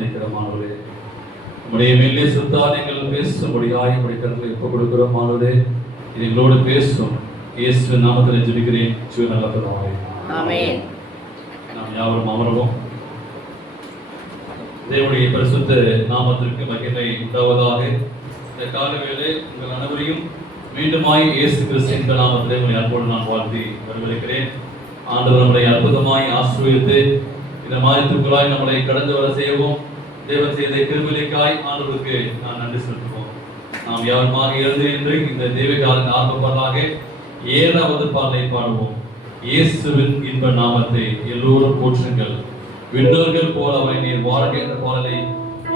வந்திருக்கிறோம் ஆண்டவரே. உம்முடைய மெல்லிய சுத்தால் எங்கள் பேசும்படியாய் உம்முடைய கருத்தில் ஒப்புக் கொடுக்கிறோம் ஆண்டவரே. இது எங்களோடு பேசும். இயேசு நாமத்தில் ஜெபிக்கிறேன். நல்ல பிதாவே. ஆமென். நாம் யாவரும் அமரவும். தேவனுடைய பரிசுத்த நாமத்திற்கு மகிமை உண்டாவதாக. இந்த காலவேளை உங்கள் அனைவரையும் மீண்டுமாய் இயேசு கிறிஸ்துவின் நாமத்திலே உங்களை அன்போடு நான் வாழ்த்தி வரவேற்கிறேன். ஆண்டவர் நம்மளை அற்புதமாய் ஆசீர்வதித்து இந்த மாதத்திற்குள்ளாய் நம்மளை கடந்து வர செய்வோம். தேவன் செய்த கிருபைக்காய் ஆண்டவருக்கு நான் நன்றி செலுத்துவோம். நாம் யாருமாக எழுந்து என்று இந்த தேவகாலின் ஆரம்பப்பாடாக 7வது பாடலை பாடுவோம். இயேசுவின் இன்ப நாமத்தை எல்லோரும் போற்றுங்கள், விண்ணோர்கள் போல அவரை நீர் வாழ்க என்ற பாடலை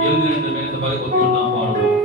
எழுந்து நின்று இந்த பகுதியில் நாம் பாடுவோம்.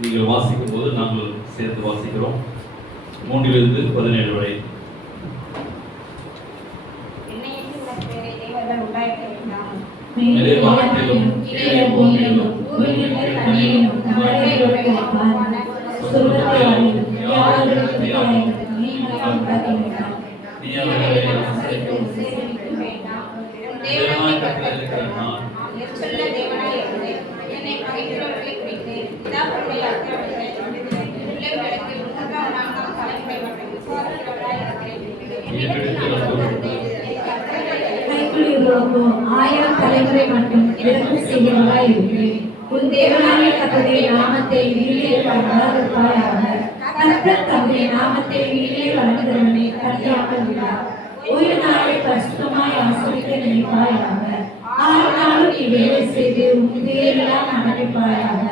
நீங்கள் வாசிக்கும் போது நாங்கள் சேர்த்து வாசிக்கிறோம். 3 to 17 வரை. ஆயிரம் தலைமுறை மட்டும் இறந்து செய்கிறவராய் இருக்கிறேன். உன் தேவனாகிய கர்த்தருடைய நாமத்தை வீட்டிலே வளர்ப்பாயாக. கர்த்தர் தம்முடைய நாமத்தை வீட்டிலே வளர்க்கிறவனை தனியாக விடார். ஒரு நாளை பரிசுத்தமாய் ஆசரிக்க நினைப்பாயாக. 6 நாளும் நீ வேலை செய்து உன் தேவையெல்லாம் நடப்பாயாக.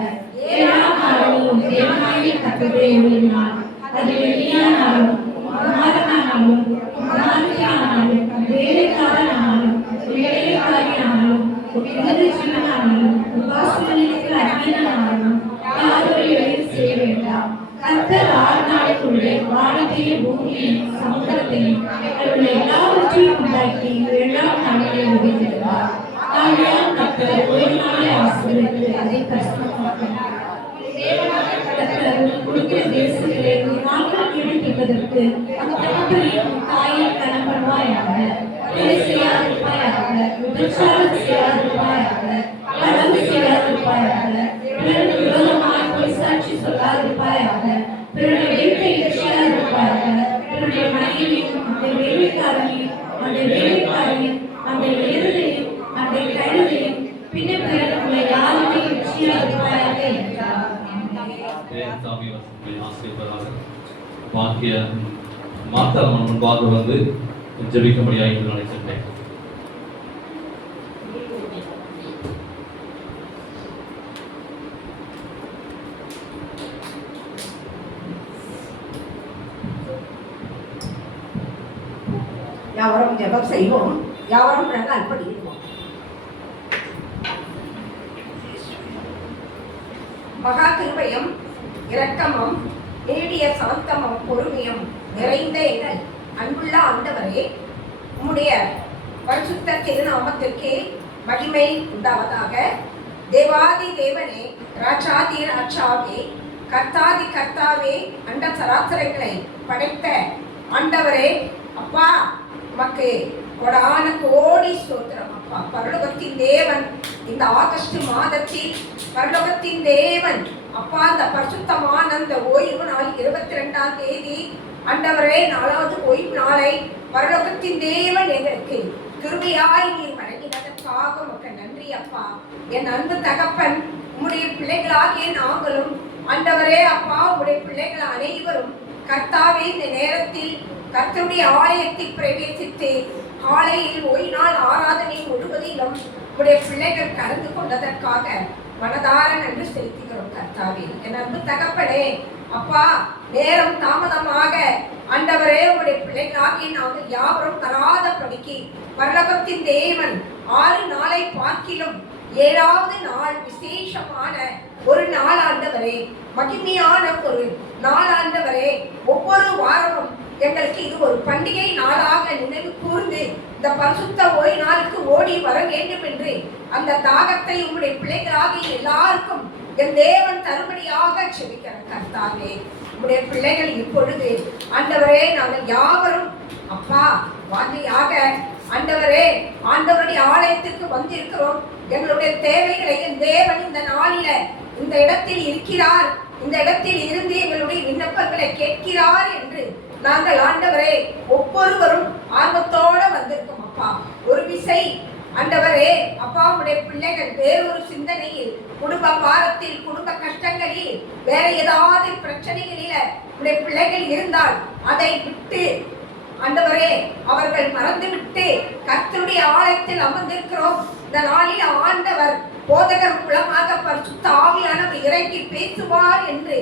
7ஆம் நாளில் உன் தேவனாகிய கர்த்தருடைய ஓய்வு நாள். அது வெள்ளியானாலும் குமாரனானாலும் குமாரத்தியானாலும் வேலைக்காரனானாலும் வேலைக்காரியானாலும் உபதேசனானாலும் உபாசனைக்கு அடிமையானாலும் யாரும் வேலை செய்ய வேண்டாம். கர்த்தர் 6 நாளுக்குள்ளே வானத்தையும் பூமியையும் சமுத்திரத்தையும் அவர்கள் எல்லாவற்றையும் உண்டாக்கி 7ஆம் நாளிலே முடிக்கிறார். ஆகையால் கர்த்தர் ஒரு நாளை ஆசீர்வதித்து அதை பரிசுத்தமாக்கினார். கர்த்தர் கொடுக்கிற தேசத்திலே நாங்கள் கிடைப்பதற்கு தகப்பனையும் தாயை கனப்படுவாயாக. கொலை செய்யாதிருப்பாயாக, விபச்சாரம் செய்யாதிருப்பாயாக, களவு செய்யாதிருப்பாயாக, பிறருக்கு விரோதமாய் பொய் சாட்சி சொல்லாதிருப்பாயாக, பிறருடைய வீட்டை இகழ்ச்சியாதிருப்பாயாக, பிறருடைய மனைவியும் அந்த வேலைக்காரனையும் அந்த வேலைக்காரையும் அந்த எருதையும் அந்த கழுதையும் பின்ன பிறருக்குள்ள யாருமே இகழ்ச்சியாதிருப்பாயாக என்றார். சாமி வசனங்களை ஆசீர்வதிப்பாராக. வாக்கிய மாத்தாள் முன்பாக வந்து ஜெபிக்கும்படியாக என்று நினைச்சிருந்தேன். யாவரும் ஜெபம் செய்வோம். யாவரும் அர்ப்பணிப்போம். மகா கிருபையும் இரக்கமும் நீடிய சாந்தமும் பொறுமையும் நிறைந்த எங்கள் அன்புள்ள ஆண்டவரே, உம்முடைய பரிசுத்த திருநாமத்திற்கு மகிமை உண்டாவதாக. தேவாதி தேவனே, ராஜாதி ராஜாவே, கர்த்தாதி கர்த்தாவே, அண்ட சராசரங்களை படைத்த ஆண்டவரே, அப்பா உமக்கு கொடான கோடி ஸ்தோத்திரம். அப்பா பரலோகத்தின் தேவன், இந்த ஆகஸ்ட் மாதத்தில் பரலோகத்தின் தேவன் அப்பா அந்த பரிசுத்தமான அந்த ஓய்வு நாள் 22ஆம் தேதி ஆண்டவரே, 4வது ஓய்வு நாளை பரலோகத்தின் தேவன் எங்களுக்கு கிருபையாய் நீர் வழங்கினதற்காக உமக்கு நன்றி அப்பா. என் அன்பு தகப்பன், உம்முடைய பிள்ளைகளாகிய நாங்களும் ஆண்டவரே அப்பா, உம்முடைய பிள்ளைகள் அனைவரும் கர்த்தாவே இந்த நேரத்தில் கர்த்தருடைய ஆலயத்தில் பிரவேசித்து காலையில் ஓய்வு நாள் ஆராதனை முழுவதிலும் உடைய பிள்ளைகள் கலந்து கொண்டதற்காக மனதார நன்றி செலுத்துகிறோம் கர்த்தாவே. என் அன்பு தகப்பனே அப்பா, நேரம் தாமதமாக ஆண்டவரே உடைய பிள்ளைகளாகி நாங்கள் யாவரும் வராதபடிக்கு பரலோகத்தின் தேவன் 6 நாளை பார்க்கிலும் 7வது நாள் விசேஷமான ஒரு நாள் ஆண்டவரே, மகிமையான ஒரு நாள் ஆண்டவரே. ஒவ்வொரு வாரமும் எங்களுக்கு இது ஒரு பண்டிகை நாளாக நினைவு கூர்ந்து இந்த பரிசுத்த ஓய்வு நாளுக்கு ஓடி வர வேண்டும் என்று அந்த தாகத்தை உங்களுடைய பிள்ளைகளாக எல்லாருக்கும் என் தேவன் தருமடியாக செபிக்கிற கர்த்தாவே. உங்களுடைய பிள்ளைகள் இப்பொழுது ஆண்டவரே நாங்கள் யாவரும் அப்பா வாந்தியாக ஆண்டவரே ஆண்டவருடைய ஆலயத்திற்கு வந்திருக்கிறோம். எங்களுடைய தேவைகளை என் தேவன் இந்த நாளில இந்த இடத்தில் இருக்கிறார், இந்த இடத்தில் இருந்து எங்களுடைய விண்ணப்பங்களை கேட்கிறார் என்று நாங்கள் ஆண்டவரே ஒவ்வொருவரும் ஆர்வத்தோட வந்திருக்கோம் அப்பா. ஒரு விசை ஆண்டவரே அப்பா, உடைய பிள்ளைகள் வேறொரு சிந்தனையில், குடும்ப பாரத்தில், குடும்ப கஷ்டங்களில், வேற ஏதாவது பிரச்சனைகளில உடைய பிள்ளைகள் இருந்தால் அதை விட்டு ஆண்டவரே அவர்கள் மறந்துவிட்டு கர்த்தருடைய ஆலயத்தில் அமர்ந்திருக்கிறோம். இந்த நாளில் ஆண்டவர் போதகர் மூலமாக பரிசுத்த ஆவியானவர் இறங்கி பேசுவார் என்று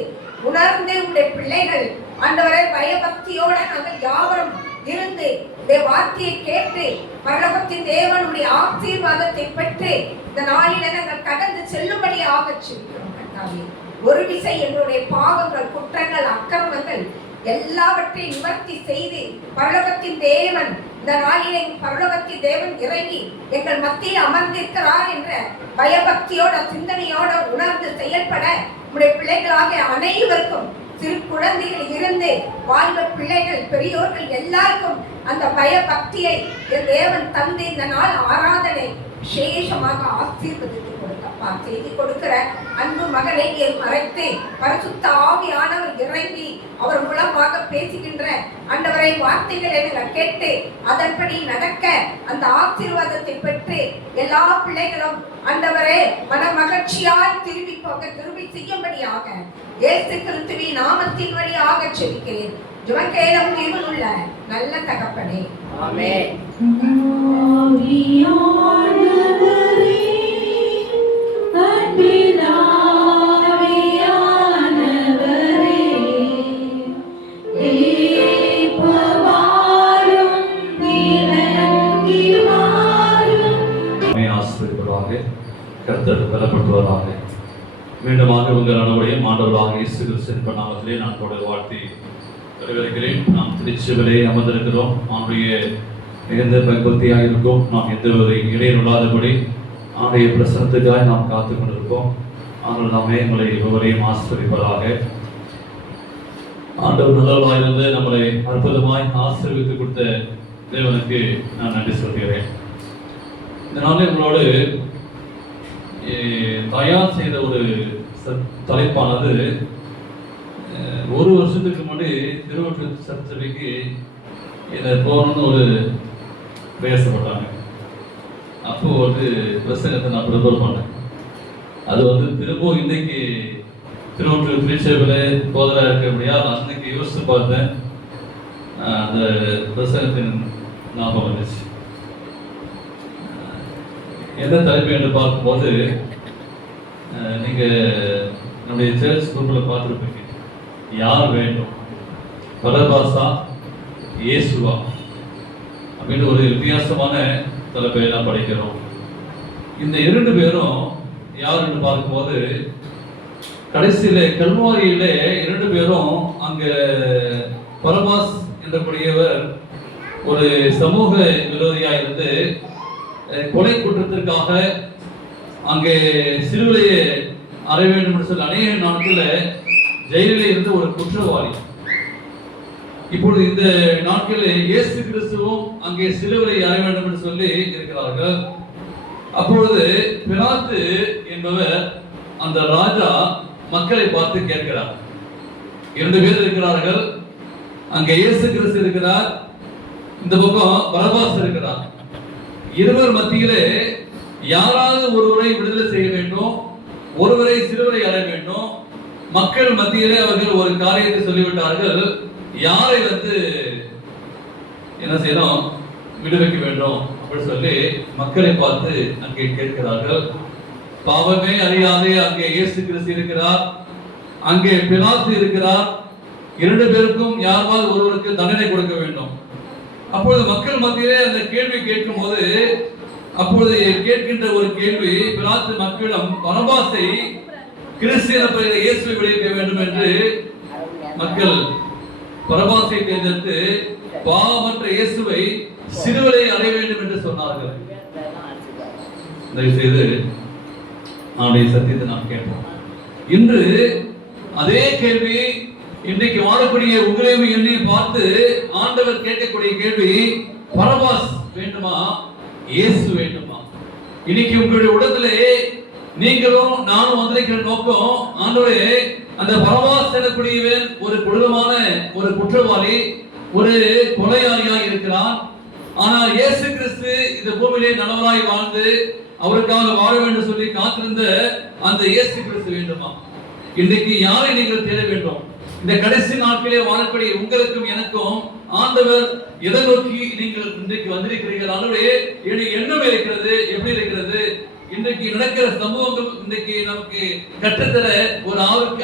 உணர்ந்து உடைய பிள்ளைகள் ஆண்டவரை பயபக்தியோட நாங்கள் யாவரும் இருந்து இந்த வார்த்தையை கேட்டு பரலோகத்தின் தேவனுடைய ஆசீர்வாதத்தை பெற்று இந்த நாளில நாங்கள் கடந்து செல்லும்படியாக செய்கிறோம் கர்த்தாவே. ஒரு விசை எங்களுடைய பாவங்கள், குற்றங்கள், அக்கிரமங்கள் எல்லாவற்றையும் நிவர்த்தி செய்து பரலோகத்தின் தேவன் இந்த நாளிலே பரலோகத்தின் தேவன் இறங்கி எங்கள் மத்தியில் அமர்ந்திருக்கிறார் என்ற பயபக்தியோட சிந்தனையோட உணர்ந்து செயல்பட உடைய பிள்ளைகளாக அனைவருக்கும், சிறு குழந்தைகள் இருந்து வாழ்ந்த பிள்ளைகள், பெரியோர்கள் எல்லாருக்கும் அந்த பயபக்தியை என் தேவன் தந்து இந்த நாள் ஆராதனை விசேஷமாக ஆசீர்வதித்து கொடுத்தப்பா. செய்தி கொடுக்கிற அன்பு மகனை மறைத்து பரிசுத்த ஆவியானவர் இறங்கி அவர் மூலமாக பேசுகின்ற ஆண்டவரை வார்த்தைகளை நாங்கள் கேட்டு அதன்படி நடக்க அந்த ஆசீர்வாதத்தை பெற்று எல்லா பிள்ளைகளும் ஆண்டவரே மன மகிழ்ச்சியாய் திரும்பி போக திரும்பி செய்யும்படியாக இயேசு கிறிஸ்துவின் நாமத்தின் வழியாக செபிக்கிறேன். ஜெபக்கேலம் தீர்வுள்ள நல்ல தகப்பனே, ஆமென். கர்த்தர் பலப்படுத்துவதாக. மீண்டுமாக உங்கள் அனைவரையும் ஆண்டவராக இயேசு கிறிஸ்துவின் நாமத்திலே நான் தொடர் வாழ்த்தி வரவேற்கிறேன். நாம் திருச்சிவிலே அமர்ந்திருக்கிறோம். நம்முடைய மிகுந்த பக்தியாக இருக்கும். நாம் எந்த ஒரு இடையில்லாதபடி ஆடைய பிரசனத்துக்காக நாம் காத்து கொண்டிருக்கோம். ஆனால் நாமே எங்களை ஒவ்வொருவரையும் ஆசீர்வதிப்பதாக. ஆண்டவர் நல்லவராயிருந்து நம்மளை அற்புதமாய் ஆசீர்வதித்து கொடுத்த தேவனுக்கு நான் நன்றி சொல்கிறேன். இந்த நாளில் உங்களோடு தயார் செய்த ஒரு தலைப்பானது, ஒரு வருஷத்துக்கு முன்னாடி திருவொற்றியூர் சர்ச்சைக்கு இதை போகணும்னு ஒரு பேசப்பட்டாங்க. அப்போ பிரசங்கத்தை நான் ப்ரிப்பேர் பண்ணேன். அது திரும்பவும் இன்னைக்கு திருவொற்றியூர் திருச்சேபில் போதலாக இருக்கபடியா அன்னைக்கு யோசித்து பார்த்தேன். அந்த பிரசங்கத்தின் ஞாபகம் வந்துச்சு. என்ன தலைப்பு என்று பார்க்கும்போது, நீங்கள் நம்முடைய சர்ச் குரூப்பில் பார்த்துருப்பீங்க, யார் வேண்டும், பரபாசா இயேசுவா அப்படின்னு ஒரு வித்தியாசமான தலைப்பை எல்லாம் படிக்கிறோம். இந்த இரண்டு பேரும் யார் என்று பார்க்கும்போது, கடைசியில கல்வாரியில இரண்டு பேரும் அங்க பரபாஸ் என்றக்கூடியவர் ஒரு சமூக விரோதியாக இருந்து கொலை குற்றத்திற்காக அங்கே சிலுவையை அறைய வேண்டும் என்று சொல்லி அநேக நாட்கள்ல ஜெயிலில் இருந்து ஒரு குற்றவாளி. இப்பொழுது இந்த நாட்களில் இயேசு கிறிஸ்துவும் அங்கே சிலுவையை அறைய வேண்டும் என்று சொல்லி இருக்கிறார்கள். அப்பொழுது பிலாத்து என்பவர், அந்த ராஜா, மக்களை பார்த்து கேட்கிறார். இரண்டு பேர் இருக்கிறார்கள், அங்கே இயேசு கிறிஸ்து இருக்கிறார், இந்த பக்கம் பரபாஸ் இருக்கிறார். இருவர் மத்தியிலே யாராவது ஒருவரை விடுதலை செய்ய வேண்டும், ஒருவரை சிலுவை அறைய வேண்டும். மக்கள் மத்தியிலே அவர்கள் ஒரு காரியத்தை சொல்லிவிட்டார்கள், யாரை என்ன செய்யணும், விடுவிக்க வேண்டும் அப்படின்னு சொல்லி மக்களை பார்த்து அங்கே கேட்கிறார்கள். பாவமே அறியாதே அங்கே இயேசு கிறிஸ்து இருக்கிறார், அங்கே பிலாத்து இருக்கிறார். இரண்டு பேருக்கும் யாராவது ஒருவருக்கு தண்டனை கொடுக்க வேண்டும். அப்பொழுது மக்கள் மத்தியிலே அந்த கேள்வி கேட்கும் போது, அப்பொழுது கேட்கின்ற ஒரு கேள்வி, பிலாத்து மக்களிடம் பரபாசை கிறிஸ்து என்ற பெயரில் இயேசுவை விடுவிக்க வேண்டும் என்று மக்கள் பரபாசை தேர்ந்தெடுத்து பாவமற்ற இயேசுவை சிலுவையை அறைய வேண்டும் என்று சொன்னார்கள். தயவு செய்து நம்முடைய சத்தியத்தை நாம் கேட்போம். இன்று அதே கேள்வி இன்றைக்கு வாழக்கூடிய உங்களையும் என்னையும் பார்த்து ஆண்டவர் கேட்கக்கூடிய கேள்வி, பரபாஸ் வேண்டுமா, இயேசு வேண்டுமா? இன்னைக்கு உங்களுடைய உடத்திலே நீங்களும் நானும் வந்திருக்கிற நோக்கம், ஆண்டவரே, அந்த பரபாஸ் எனக்கூடியவன் ஒரு கொடூரமான ஒரு குற்றவாளி, ஒரு கொலையாளியாய் இருக்கிறான். ஆனால் இயேசு கிறிஸ்து இந்த பூமியிலே நல்லவராய் வாழ்ந்து அவருக்காக வாழ வேண்டும் சொல்லி காத்திருந்த அந்த இயேசு கிறிஸ்து வேண்டுமா? இன்றைக்கு யாரை நீங்கள் தேட வேண்டும்? இந்த கடைசி நாட்களே வாழக்கூடிய உங்களுக்கும் எனக்கும் ஆண்டவர் எதை நோக்கி நீங்கள் இன்றைக்கு வந்திருக்கிறீர்கள்? ஆண்டவரே, என்னுடைய எண்ணம் இருக்கிறது, எப்படி இருக்கிறது? இன்றைக்கு நடக்கிற சம்பவங்கள் இன்றைக்கு நமக்கு கற்றுத்தர ஒரு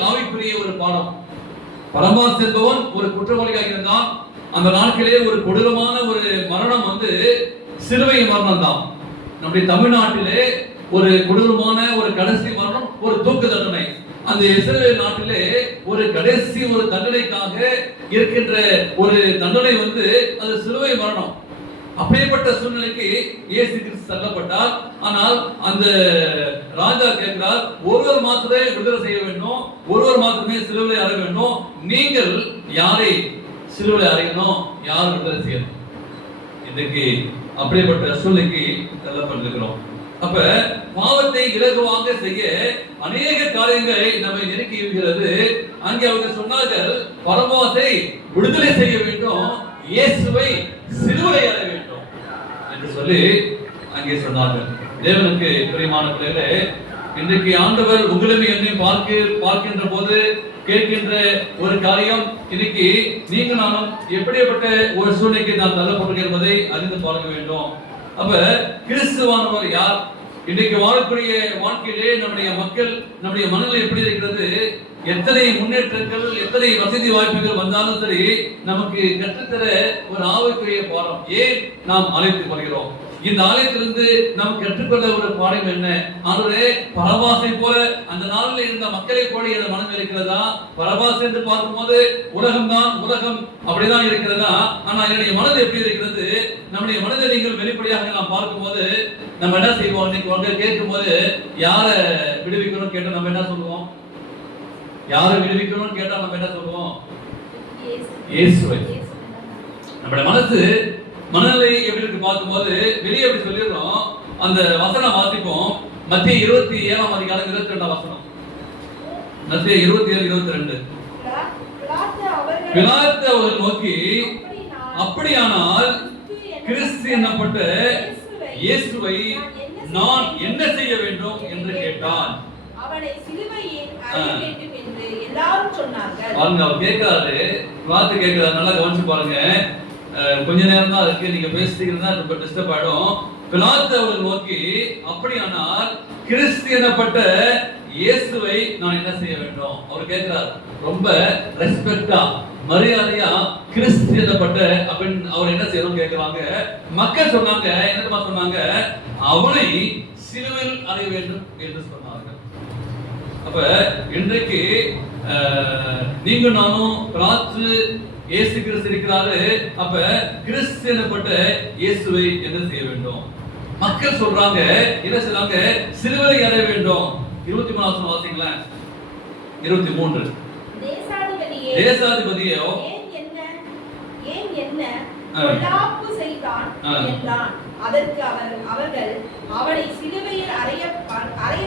ஆவிக்குரிய ஒரு பாடம். பரபாஸ் என்பவன் ஒரு குற்றவாளியாக இருந்தான். அந்த நாட்களே ஒரு கொடூரமான ஒரு மரணம் சிலுவை மரணம் தான். நம்முடைய தமிழ்நாட்டிலே ஒரு கொடூரமான ஒரு கடைசி மரணம் ஒரு தூக்கு தண்டனை. அந்த இஸ்ரவேல் நாட்டிலே ஒரு கடைசி ஒரு தண்டனைக்காக இருக்கின்ற ஒரு தண்டனை அது சிலுவை மரணம். அப்படிப்பட்ட சூழ்நிலைக்கு இயேசு கிறிஸ்து தள்ளப்பட்டார். ஆனால் அந்த ராஜா கேட்கிறார், ஒருவர் மாத்திரமே விடுதலை செய்ய வேண்டும், ஒருவர் மாத்திரமே சிலுவை அறைய வேண்டும். நீங்கள் யாரை சிலுவை அறையணும், யார் விடுதலை செய்யணும்? இன்றைக்கு அப்படிப்பட்ட சூழ்நிலைக்கு தள்ளப்பட்டிருக்கிறோம். அப்ப பாவத்தை இலகுவாக செய்ய அநேக காரியங்களை நம்மை நெருக்கி இருக்கிறது. அங்கே அவங்க சொன்னார்கள், பரபாசை விடுதலை செய்ய வேண்டும், இயேசுவை சிலுவை அறைய வேண்டும் என்று சொல்லி அங்கே சொன்னார்கள். தேவனுக்கு பிரியமான பிள்ளைகளே, இன்றைக்கு ஆண்டவர் உங்களையும் என்னையும் பார்க்கின்ற போது கேட்கின்ற ஒரு காரியம், இன்னைக்கு நீங்க நானும் எப்படிப்பட்ட ஒரு சூழ்நிலைக்கு நாம் தள்ளப்பட்டிருக்கிறோம் என்பதை அறிந்து பார்க்க வேண்டும். அப்ப கிறிஸ்துவானவர் யார்? இன்றைக்கு வாழக்கூடிய வாழ்க்கையிலே நம்முடைய மக்கள், நம்முடைய மனநிலை எப்படி இருக்கிறது? எத்தனை முன்னேற்றங்கள், எத்தனை வசதி வாய்ப்புகள் வந்தாலும் சரி, நமக்கு கற்றுத்தர ஒரு ஆவிக்குரிய பாடம் ஏன் நாம் அழைத்து வருகிறோம்? இந்த ஆலயத்திலிருந்து நாம் கற்றுக்கொள்ள ஒரு பாடம் என்ன? ஆண்டவரே, பரபாசை போல அந்த நாளில் இருந்த மக்களை போல என் மனம் இருக்கிறதா? பரபாஸ் என்று பார்க்கும்போது உலகம் அப்படிதான் இருக்கிறதா? ஆனா என்னுடைய மனது எப்படி இருக்கிறது? நம்முடைய மனதை நீங்கள் வெளிப்படையாக நாம் பார்க்கும்போது நம்ம என்ன செய்வோம்? இன்னைக்கு கேட்கும் போது யாரை விடுவிக்கணும்னு கேட்டா நம்ம என்ன சொல்லுவோம்? யாரை விடுவிக்கணும்னு கேட்டா நம்ம என்ன சொல்லுவோம்? இயேசுவை. நம்முடைய மனசு மனநிலை எப்படி இருக்கு பார்க்கும்போது வெளியே எப்படி சொல்லிடுறோம். அந்த வசனம் வாசிப்போம். மத்திய 27ஆம் அதிகாரம் 22ஆம் வசனம். மத்திய 27:22. பிலாத்து அவர்கள் நோக்கி, அப்படியானால் கிறிஸ்து என்னப்பட்ட இயேசுவை நான் என்ன செய்ய வேண்டும் என்று கேட்டான். அவனை சிலுவையில் அறைய வேண்டும் என்று எல்லாரும் சொன்னார்கள். பாருங்க, அவர் கேட்கிறாரு, பிலாத்து கேட்கிறாரு. நல்லா கவனிச்சு பாருங்க. கொஞ்ச நேரம் தான் இருக்கு, நீங்க பேசிட்டீங்கன்னா ரொம்ப டிஸ்டர்ப் ஆயிடும். பிலாத்து அவர்கள் நோக்கி, அப்படியானால் கிறிஸ்து எனப்பட்ட இயேசுவை நான் என்ன செய்ய வேண்டும்? அவர் கேட்கிறார். ரொம்ப ரெஸ்பெக்டா, மரியாதையா கிறிஸ்து எனப்பட்ட அப்படின்னு அவர் என்ன செய்யணும் கேட்கிறாங்க. மக்கள் சொன்னாங்க, என்னமா சொன்னாங்க? அவனை சிலுவையில் அறைய வேண்டும் என்று சொன்னார்கள். அப்ப இன்றைக்கு நீங்க நானும் பிரார்த்து இயேசு கிறிஸ்து இருக்கிறாரு. அப்ப கிறிஸ்து எனப்பட்ட இயேசுவை என்ன செய்ய வேண்டும்? மக்கள் சொல்றாங்க, என்ன செய்றாங்க? சிலுவையில் அறைய வேண்டும். 23 வாசிங்களேன். 23. தேசாதிபதியோ ஏன் என்ன பொல்லாப்பு செய்தான் என்றான். அதற்கு அவர்கள் அவனை சிலுவையில் அறைய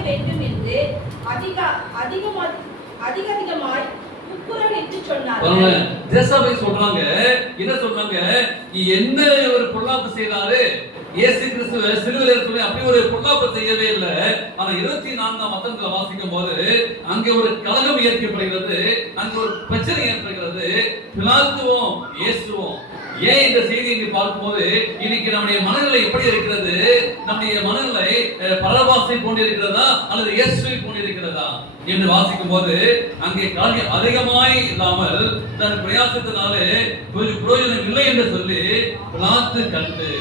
வேண்டும் என்று அதிகமாய் குரலிட்டு சொன்னார்கள். தேசாதிபதி சொல்றாங்க, என்ன சொல்றாங்க? என்ன ஒரு பொல்லாப்பு செய்தாரு? இயேசு கிறிஸ்துவ சிலுவையில் சொல்லி அப்படி ஒரு பொல்லாப்பு செய்யவே இல்லை. ஆனா 24ஆம் வசனத்துல வாசிக்கும் போது அங்கே ஒரு கலகம் ஏற்படுகிறது, அங்க ஒரு பிரச்சனை ஏற்படுகிறது. பிலாத்துவும் இயேசுவும் ஏன் இந்த செய்தியை நீ பார்க்கும்போது இன்னைக்கு நம்முடைய மனநிலை எப்படி இருக்கிறது? நம்முடைய மனநிலை பரபாசை கொண்டிருக்கிறதா அல்லது இயேசுவை கொண்டிருக்கிறதா என்று வாசிக்கும் போது அங்கே காரியம் அதிகமாய் இல்லாமல் தன் பிரயாசத்தினாலே பிரயோஜனம் இல்லை என்று சொல்லி பிலாத்து கண்டு.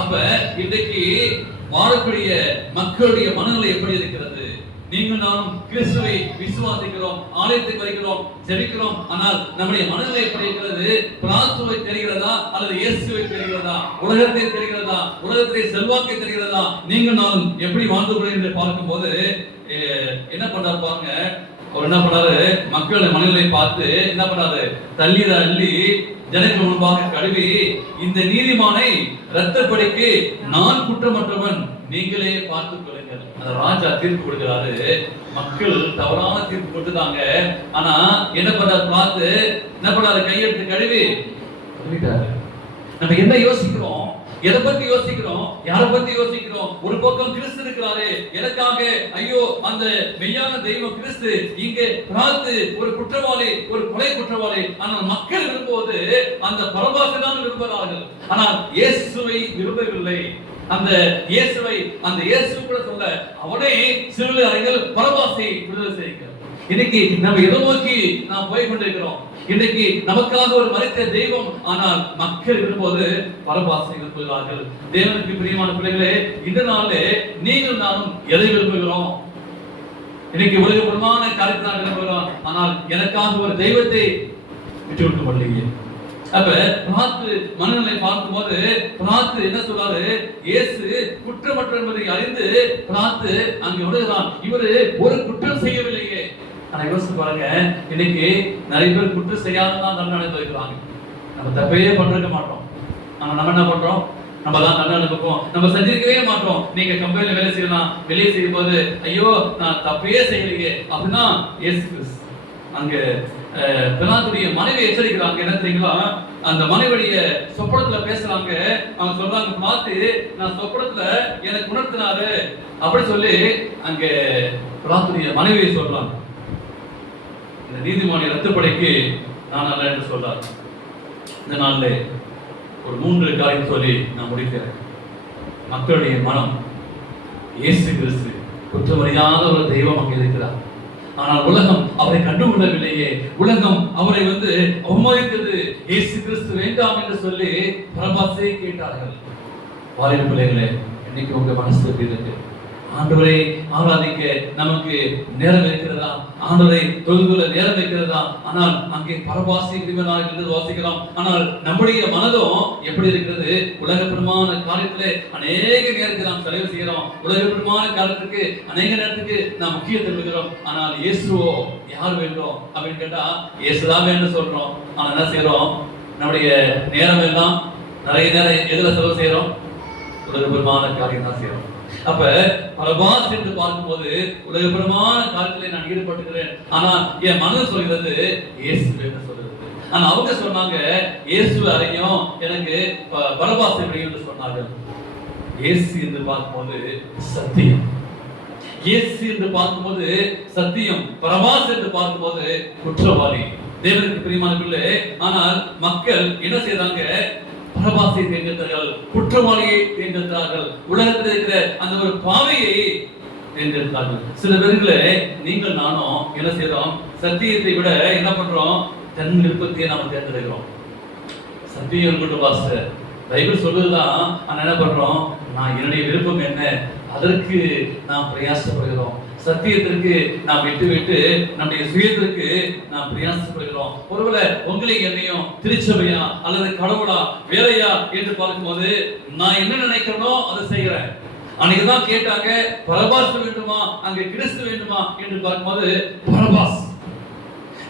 அப்ப இன்றைக்கு வாழக்கூடிய மக்களுடைய மனநிலை எப்படி இருக்கிறது? நீங்க நானும் கிறிஸ்துவை விசுவாசிக்கிறோம், ஆலயத்துக்கு வருகிறோம், ஜெபிக்கிறோம். ஆனால் நம்முடைய மனநிலை எப்படி இருக்கிறது? பிரார்த்துவை தெரிகிறதா அல்லது இயேசுவை தெரிகிறதா? உலகத்தை தெரிகிறதா? உலகத்திலே செல்வாக்கை தெரிகிறதா? நீங்க நானும் எப்படி வாழ்ந்து கொள்கிறோம் என்று பார்க்கும்போது என்ன பண்றாரு பாருங்க. அவர் என்ன பண்ணாரு? மக்களுடைய மனநிலை பார்த்து என்ன பண்ணாரு? தண்ணீரை அள்ளி ஜனங்கள் முன்பாக கழுவி, இந்த நீதிமானை இரத்தப்படிக்கு நான் குற்றமற்றவன், நீங்களே பார்த்துக் கொள்ளுங்கள். அந்த ராஜா தீர்ப்பு கொடுக்கிறாரு. மக்கள் தவறான தீர்ப்பு கொடுத்துட்டாங்க. ஆனா என்ன பண்றாரு? பார்த்து என்ன பண்ணாரு? கையெடுத்து கழுவி சொல்லிட்டாரு. நம்ம என்ன யோசிக்கிறோம்? எதை பத்தி யோசிக்கிறோம்? யாரை பத்தி யோசிக்கிறோம்? ஒரு பக்கம் கிறிஸ்து இருக்கிறாரு எனக்காக. ஐயோ, அந்த மெய்யான தெய்வம் கிறிஸ்து இங்கே பிரார்த்து ஒரு குற்றவாளி, ஒரு கொலை குற்றவாளி. ஆனால் மக்கள் விரும்புவது அந்த பரபாசை தான் விரும்புகிறார்கள். ஆனால் இயேசுவை விரும்பவில்லை. அந்த இயேசுவை அந்த இயேசு கூட சொல்ல, அவனே சிலுவையில் அறைகள் பரபாசை விடுதலை செய்கிறார். இன்னைக்கு நம்ம எதை நோக்கி நாம் போய் கொண்டிருக்கிறோம்? இன்னைக்கு நமக்காக ஒரு மரித்த தெய்வம், ஆனால் மக்கள் விரும்புவது பரபாசை விரும்புகிறார்கள். தேவனுக்கு பிரியமான பிள்ளைகளே, இந்த நாளே நீங்கள் நானும் எதை விரும்புகிறோம்? இன்னைக்கு உலகபூர்வமான காரியத்தை விரும்புகிறோம், ஆனால் எனக்காக ஒரு தெய்வத்தை விட்டு விட்டு கொள்ளையே. அப்ப பிலாத்து மனநிலை பார்க்கும்போது பிலாத்து என்ன சொல்றாரு? இயேசு குற்றமற்ற என்பதை அறிந்து பிலாத்து அங்கே விடுகிறான். இவரு ஒரு குற்றம் செய்யவில்லையே. ஆனா யோசிச்சு பாருங்க, இன்னைக்கு நிறைய பேர் குற்றம் செய்யாததான் தண்டனை அனுபவிக்கிறாங்க. நம்ம தப்பையே பண்றக்க மாட்டோம். ஆனா நம்ம என்ன பண்றோம்? நம்ம தான் தண்டனை அனுபவிப்போம். நம்ம செஞ்சிருக்கவே மாட்டோம். நீங்க கம்பெனில வேலை செய்யலாம், வெளியே செய்யும் போது ஐயோ நான் தப்பையே செய்யலையே அப்படின்னா இயேசு கிறிஸ்து அங்க பிலாத்துடைய மனைவி எச்சரிக்கிறாங்க. என்ன தெரியுங்களா? அந்த மனைவிய சொப்பனத்துல பேசுறாங்க. அவங்க சொல்றாங்க, பிலாத்து நான் சொப்பனத்துல எனக்கு உணர்த்தினாரு அப்படி சொல்லி அங்க பிலாத்துடைய மனைவியை சொல்றாங்க. இந்த நீதிமானை இரத்தப்படைக்கு நான் அல்ல என்று சொல்றார். இந்த நாள்ல ஒரு 3 காரியம் சொல்லி நான் முடிக்கிறேன். மக்களுடைய மனம், இயேசு கிறிஸ்து குற்றமறியாத ஒரு தெய்வம் அங்கே இருக்கிறார். ஆனால் உலகம் அவரை கண்டுகொள்ளவில்லையே. உலகம் அவரை அவமதித்தது. இயேசு கிறிஸ்து வேண்டாம் என்று சொல்லி பரபாசை கேட்டார்கள். வாலிப பிள்ளைகளே, இன்னைக்கு உங்க மனசு எப்படி இருக்கு? ஆண்டவரை ஆராதிக்க நமக்கு நேரம் இருக்கிறதா? ஆண்டவரை தொழுதுகொள்ள நேரம் இருக்கிறதா? ஆனால் அங்கே பரபாசை என்று வாசிக்கலாம். ஆனால் நம்முடைய மனதும் எப்படி இருக்கிறது? உலகப்பிரமான காரியத்திலே அநேக நேரத்தை நாம் செலவு செய்கிறோம். உலகப்பிரமான காரியத்துக்கு அநேக நேரத்துக்கு நாம் முக்கியத்துவம் கொடுக்கிறோம். ஆனால் இயேசுவோ யார் வேண்டும் அப்படின்னு கேட்டா இயேசுதான் வேண்டும் சொல்றோம். ஆனா என்ன செய்யறோம்? நம்முடைய நேரம் எல்லாம் நிறைய நேரம் எதுல செலவு செய்யறோம்? உலகபரமான காரியம் தான் செய்யறோம். அப்ப பரபாஸ் என்று பார்க்கும்போது உலகபரமான காரியத்தில் நான் ஈடுபட்டுக்கிறேன், ஆனா என் மனது சொல்கிறது இயேசுன்னு சொல்றது. ஆனா அவங்க சொன்னாங்க இயேசு அறியும், எனக்கு பரபாஸ் என்று சொன்னார்கள். இயேசு என்று பார்க்கும்போது சத்தியம், இயேசு என்று பார்க்கும்போது சத்தியம், பரபாஸ் என்று பார்க்கும்போது குற்றவாளி. தேவனுக்கு பிரியமான பிள்ளை, ஆனால் மக்கள் என்ன செய்தாங்க? பரபாசை தேர்ந்தெடுத்தார்கள், குற்றவாளியை தேர்ந்தெடுத்தார்கள், உலகத்தில் இருக்கிற அந்த ஒரு பாவையை தேர்ந்தெடுத்தார்கள். சில பேர்களை நீங்கள் நானும் என்ன செய்யறோம்? சத்தியத்தை விட என்ன பண்றோம்? தன் விருப்பத்தையே நாம தேர்ந்தெடுக்கிறோம். சத்தியம் கொண்டு பாஸ்டர் பைபிள் சொல்லுதுதான், ஆனா என்ன பண்றோம்? நான் என்னுடைய விருப்பம் என்ன, அதற்கு நாம் பிரயாசப்படுகிறோம். சத்தியத்திற்கு நாம் விட்டு நம்முடைய சுயத்திற்கு நாம் பிரயாசப்படுகிறோம். ஒருவேளை உங்களை என்னையும் திருச்சபையா அல்லது கடவுளா வேலையா என்று பார்க்கும்போது நான் என்ன நினைக்கிறனோ அதை செய்கிறேன். அன்னைக்குதான் கேட்டாங்க பரபாஸ் வேண்டுமா அங்கே கிறிஸ்து வேண்டுமா என்று பார்க்கும்போது பரபாஸ்.